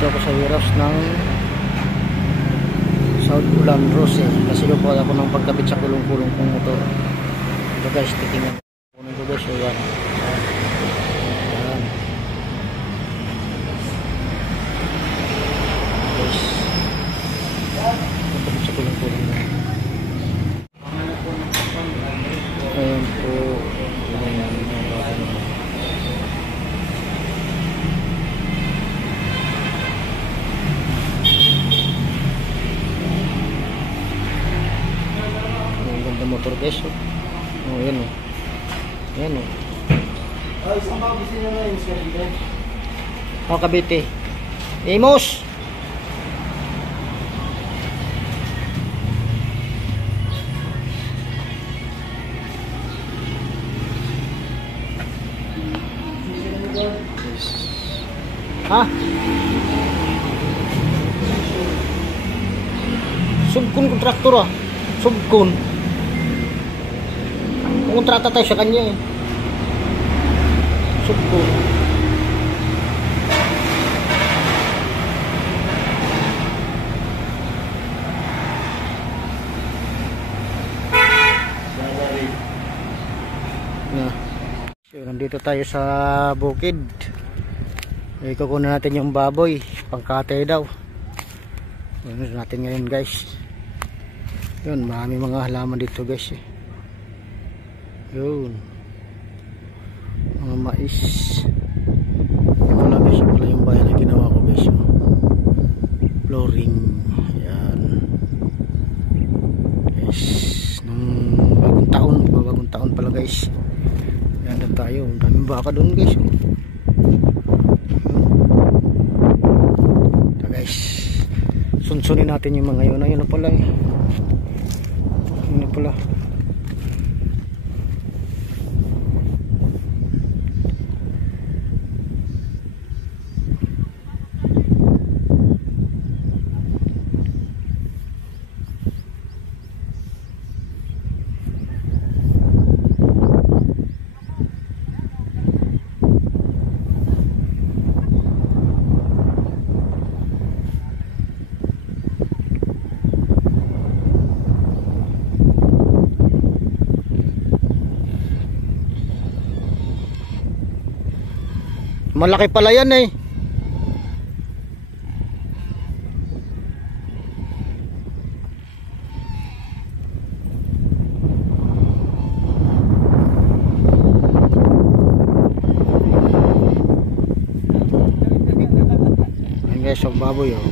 Dito ako sa warehouse ng South Ulan Rose kasi lupa ako ng pagkabit sa kulong-kulong kong motor. Ito guys, titingnan ko nito guys. So yan, guys, pagkabit sa kulong-kulong. Ayan po. Motor guys. Oh, yan oh. Yan oh. Ay, isang mga gusto nyo na yung Cavite. Oh, Cavite. Amos! Ha? Subkon kontraktor ah. Subkon. Kontrata tayo sa kanya eh. Subkon. So, nandito tayo sa bukid. Ikukunan natin yung baboy. Pangkate daw. Kunin natin ngayon guys. Yun, marami mga halaman dito guys eh. Yun, mga mais. Wala guys, wala yung bahay na ginawa ko guys. Flooring. Ayan guys, nung bagong taon pala guys. Ayan na tayo, daming baka doon guys. Ito guys, sunsunin natin yung mga yun. Ayun na pala eh. Ayun na pala. Malaki pala yan eh. Ayan guys, ang baboy oh.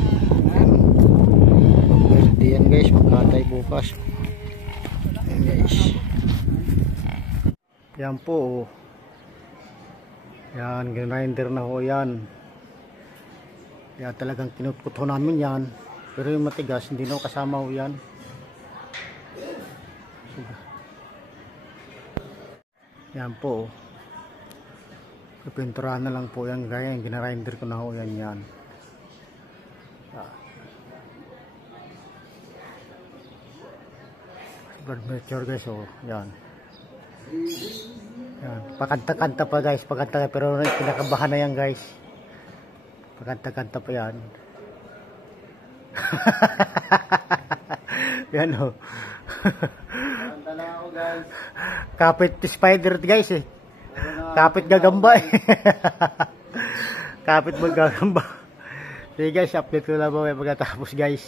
Pwede yan guys, magkatay bukas. Ayan guys. Yan po oh. Yan, grinder na ho yan. Kaya talagang kinutkuto namin yan. Pero yung matigas, hindi na kasama ho yan. Yan po. Pipinturahan na lang po yan. Gaya, ginarinder ko na ho yan yan. Garniture guys oh. Yan. Yan, pakanta-kanta pa guys, pakanta, pero pinakabahan na yan guys. Pakanta-kanta pa yan. Yan o. Kanta lang ako guys. Kapit spider guys eh. Kapit gagamba eh. Kapit magagamba. Sige guys, update ko lang po pagkatapos guys.